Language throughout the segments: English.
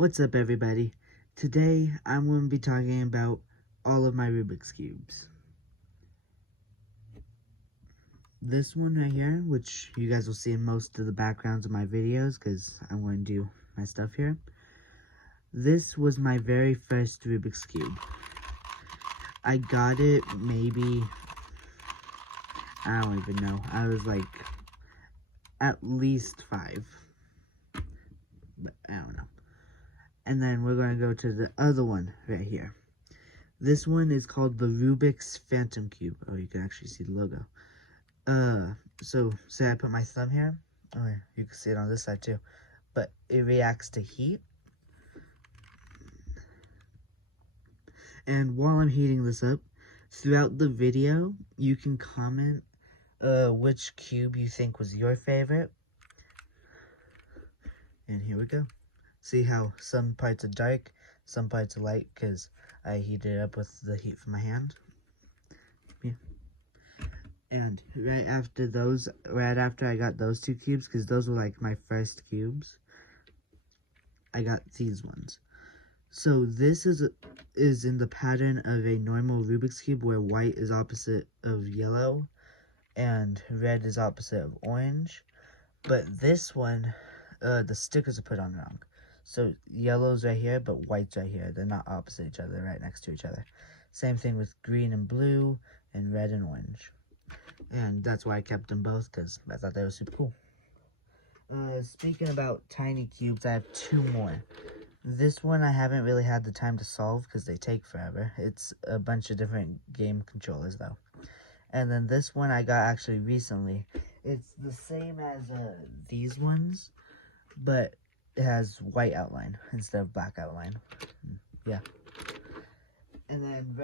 What's up, everybody? Today I'm going to be talking about all of my Rubik's Cubes. This one right here, which you guys will see in most of the backgrounds of my videos because I'm going to do my stuff here. This was my very first Rubik's Cube. I got it maybe, I don't even know, I was like at least 5, but I don't know. And then we're going to go to the other one right here. This one is called the Rubik's Phantom Cube. Oh, you can actually see the logo. So say I put my thumb here. Oh, yeah, you can see it on this side too. But it reacts to heat. And while I'm heating this up, throughout the video, you can comment which cube you think was your favorite. And here we go. See how some parts are dark, some parts are light, because I heated it up with the heat from my hand. Yeah. And right after I got those two cubes, because those were like my first cubes, I got these ones. So this is in the pattern of a normal Rubik's Cube, where white is opposite of yellow, and red is opposite of orange. But this one, the stickers are put on wrong. So yellow's right here, but white's right here. They're not opposite each other, right next to each other. Same thing with green and blue, and red and orange. And that's why I kept them both, because I thought they were super cool. Speaking about tiny cubes, I have 2 more. This one I haven't really had the time to solve, because they take forever. It's a bunch of different game controllers, though. And then this one I got actually recently. It's the same as these ones, but it has white outline instead of black outline. Yeah. And then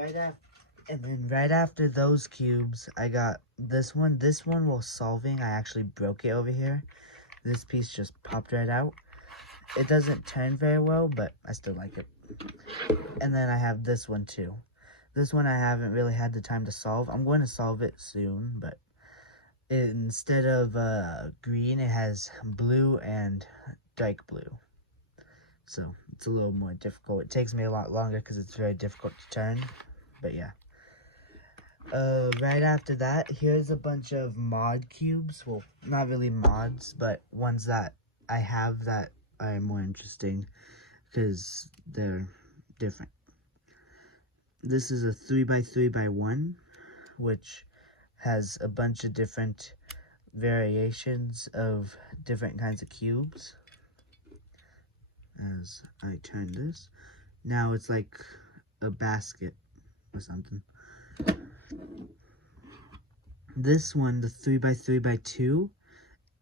right after those cubes, I got this one. This one, while solving, I actually broke it over here. This piece just popped right out. It doesn't turn very well, but I still like it. And then I have this one too. This one I haven't really had the time to solve. I'm going to solve it soon, but instead of green, it has blue and dark blue. So it's a little more difficult. It takes me a lot longer because it's very difficult to turn, but yeah. Right after that, here's a bunch of mod cubes. Well, not really mods, but ones that I have that are more interesting because they're different. This is a 3x3x1, which has a bunch of different variations of different kinds of cubes. As I turn this, now it's like a basket or something. This one, the 3x3x2,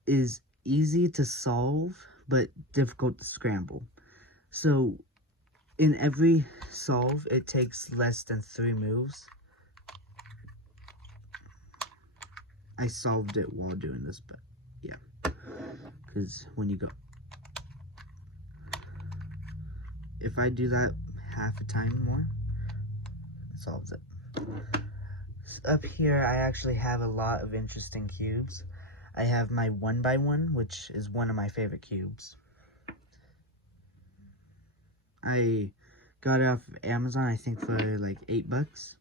is easy to solve, but difficult to scramble. So, in every solve, it takes less than 3 moves. I solved it while doing this, but yeah. Because when you go... If I do that half a time more, it solves it. Up here, I actually have a lot of interesting cubes. I have my 1x1, which is one of my favorite cubes. I got it off of Amazon, I think for like $8.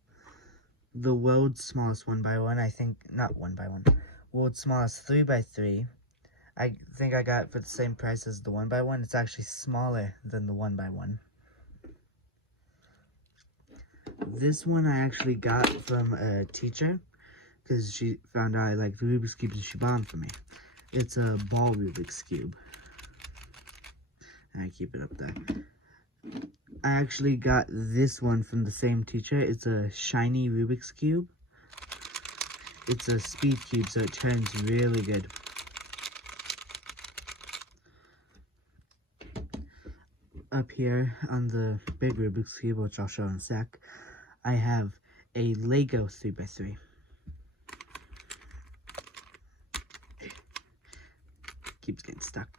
The world's smallest 1x1, I think, not 1x1, world's smallest 3x3. I think I got it for the same price as the 1x1. It's actually smaller than the 1x1. This one I actually got from a teacher because she found out I like Rubik's Cubes and she bought them for me. It's a ball Rubik's Cube. And I keep it up there. I actually got this one from the same teacher. It's a shiny Rubik's Cube. It's a speed cube, so it turns really good. Up here on the big Rubik's Cube, which I'll show in a sec, I have a Lego 3x3. Keeps getting stuck.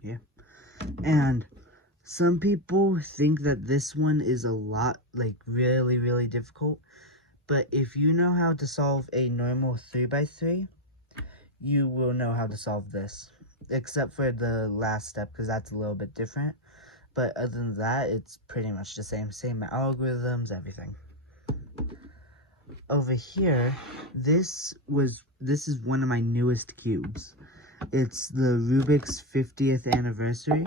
Yeah. And some people think that this one is a lot, like, really, really difficult. But if you know how to solve a normal 3x3, you will know how to solve this. Except for the last step, because that's a little bit different. But other than that, it's pretty much the same. Same algorithms, everything. Over here, this is one of my newest cubes. It's the Rubik's 50th anniversary,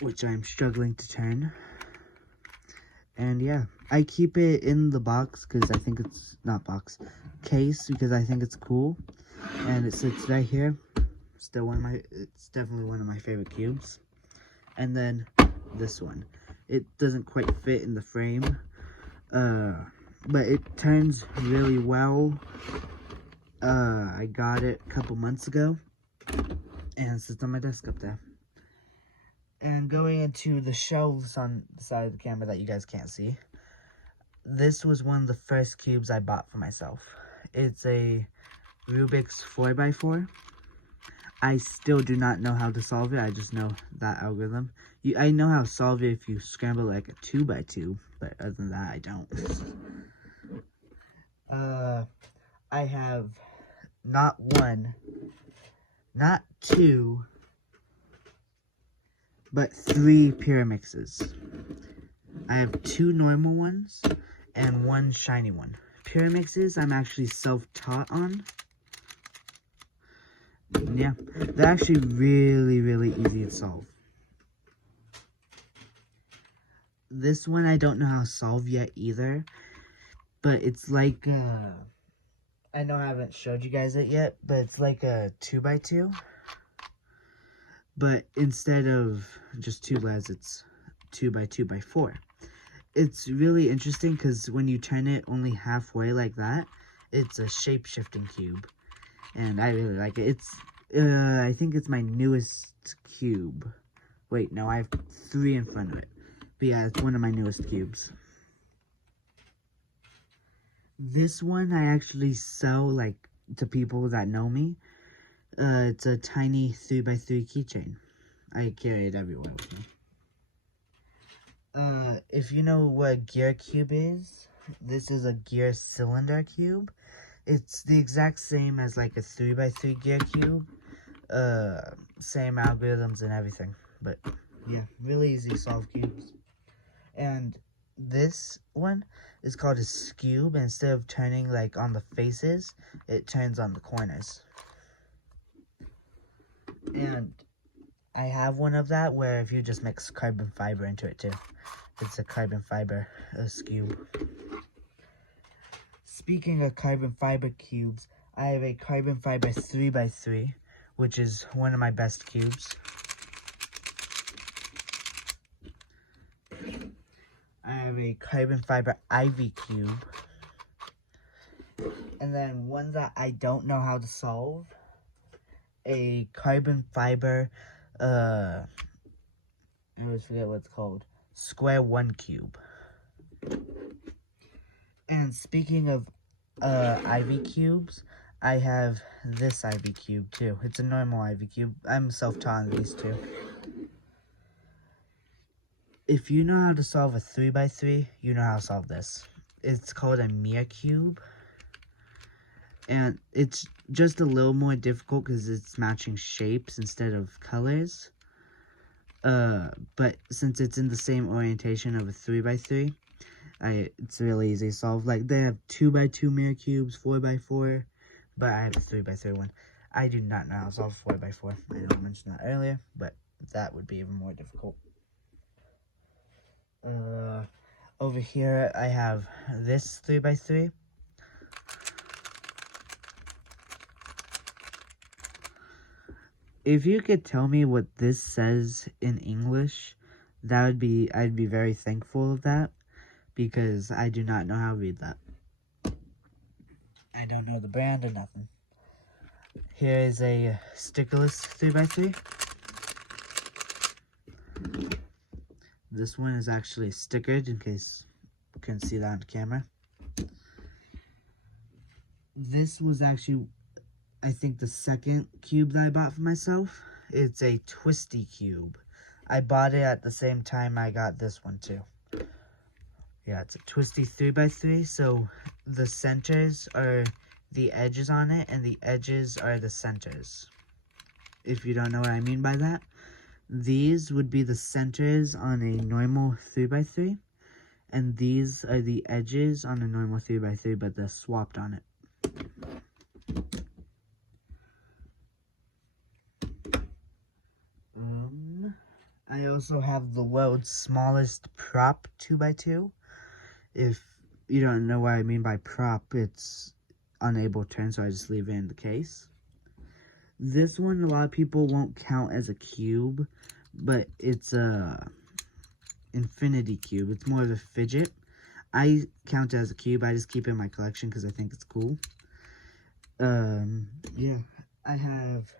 which I'm struggling to turn. And yeah, I keep it in the box because I think it's, not box, case, because I think it's cool. And it sits right here. Still it's definitely one of my favorite cubes. And then this one. It doesn't quite fit in the frame, but it turns really well. I got it a couple months ago, and it sits on my desk up there. And going into the shelves on the side of the camera that you guys can't see, this was one of the first cubes I bought for myself. It's a Rubik's 4x4. I still do not know how to solve it. I just know that algorithm. I know how to solve it if you scramble like a 2x2, but other than that, I don't. I have not one, not two, but 3 Pyramixes. I have 2 normal ones and 1 shiny one. Pyramixes I'm actually self-taught on. Yeah, they're actually really, really easy to solve. This one I don't know how to solve yet either, but it's like, I know I haven't showed you guys it yet, but it's like a 2x2. But instead of just 2 legs, it's 2x2x4. It's really interesting because when you turn it only halfway like that, it's a shape-shifting cube. And I really like it. It's, I think it's my newest cube. Wait, no, I have 3 in front of it. But yeah, it's one of my newest cubes. This one I actually sell, like, to people that know me. It's a tiny 3x3 keychain. I carry it everywhere with me. If you know what a gear cube is, this is a gear cylinder cube. It's the exact same as like a 3x3 gear cube. Same algorithms and everything. But yeah, really easy to solve cubes. And this one is called a skewb. Instead of turning like on the faces, it turns on the corners. And I have one of that where if you just mix carbon fiber into it too. It's a carbon fiber skewb. Speaking of carbon fiber cubes, I have a carbon fiber 3x3, which is one of my best cubes. I have a carbon fiber Ivy cube. And then one that I don't know how to solve, a carbon fiber, I always forget what it's called, square 1 cube. And speaking of Ivy cubes, I have this Ivy cube too. It's a normal Ivy cube. I'm self-taught on these two. If you know how to solve a 3x3, you know how to solve this. It's called a Mir cube. And it's just a little more difficult because it's matching shapes instead of colors. But since it's in the same orientation of a 3x3, it's really easy to solve. Like, they have 2x2 Mir cubes, 4x4, but I have a 3x3 one. I do not know how to solve 4x4. I know I mentioned that earlier, but that would be even more difficult. Over here, I have this 3x3. If you could tell me what this says in English, I'd be very thankful of that, because I do not know how to read that. I don't know the brand or nothing. Here is a stickerless 3x3. This one is actually stickered, in case you couldn't see that on camera. This was actually, I think, the second cube that I bought for myself. It's a twisty cube. I bought it at the same time I got this one too. Yeah, it's a twisty 3x3, so the centers are the edges on it, and the edges are the centers. If you don't know what I mean by that, these would be the centers on a normal 3x3, and these are the edges on a normal 3x3, but they're swapped on it. I also have the world's smallest prop 2x2. If you don't know what I mean by prop, it's unable to turn, so I just leave it in the case. This one, a lot of people won't count as a cube, but it's a infinity cube. It's more of a fidget. I count it as a cube. I just keep it in my collection because I think it's cool. Yeah, I have,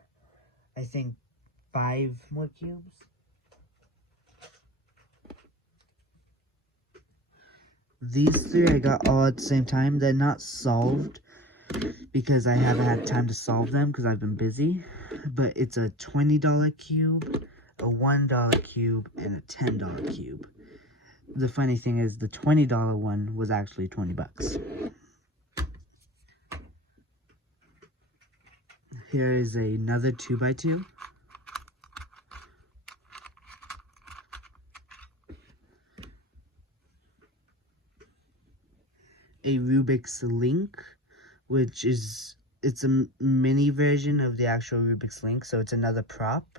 I think, 5 more cubes. These 3 I got all at the same time. They're not solved because I haven't had time to solve them because I've been busy. But it's a $20 cube, a $1 cube, and a $10 cube. The funny thing is the $20 one was actually 20 bucks. Here is another 2x2. A Rubik's Link, which is, it's a mini version of the actual Rubik's Link, so it's another prop,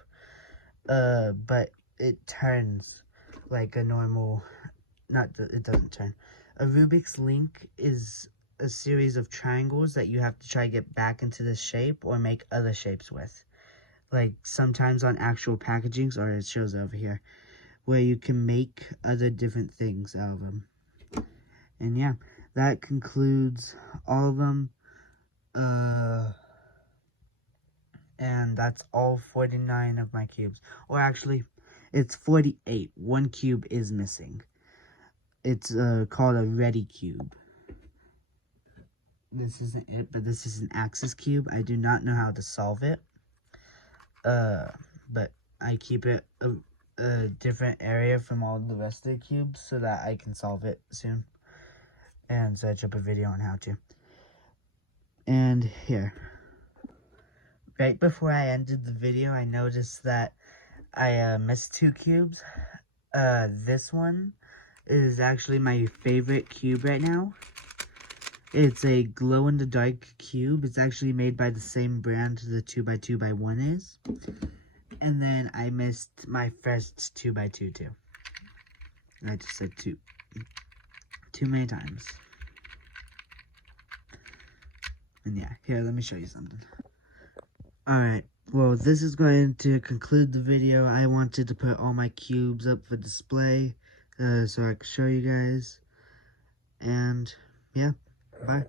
but it turns like a normal, it doesn't turn. A Rubik's Link is a series of triangles that you have to try to get back into the shape or make other shapes with. Like sometimes on actual packagings, or it shows over here, where you can make other different things out of them. And yeah, that concludes all of them. And that's all 49 of my cubes. Or actually, it's 48. 1 cube is missing. It's called a ready cube. This isn't it, but this is an axis cube. I do not know how to solve it. But I keep it a different area from all the rest of the cubes so that I can solve it soon. And search up a video on how to. And here. Right before I ended the video, I noticed that I missed 2 cubes. This one is actually my favorite cube right now. It's a glow-in-the-dark cube. It's actually made by the same brand the 2x2x1 is. And then I missed my first 2x2 too. I just said 2. Too many times. And yeah, here, let me show you something. Alright, well, this is going to conclude the video. I wanted to put all my cubes up for display so I could show you guys. And yeah, bye.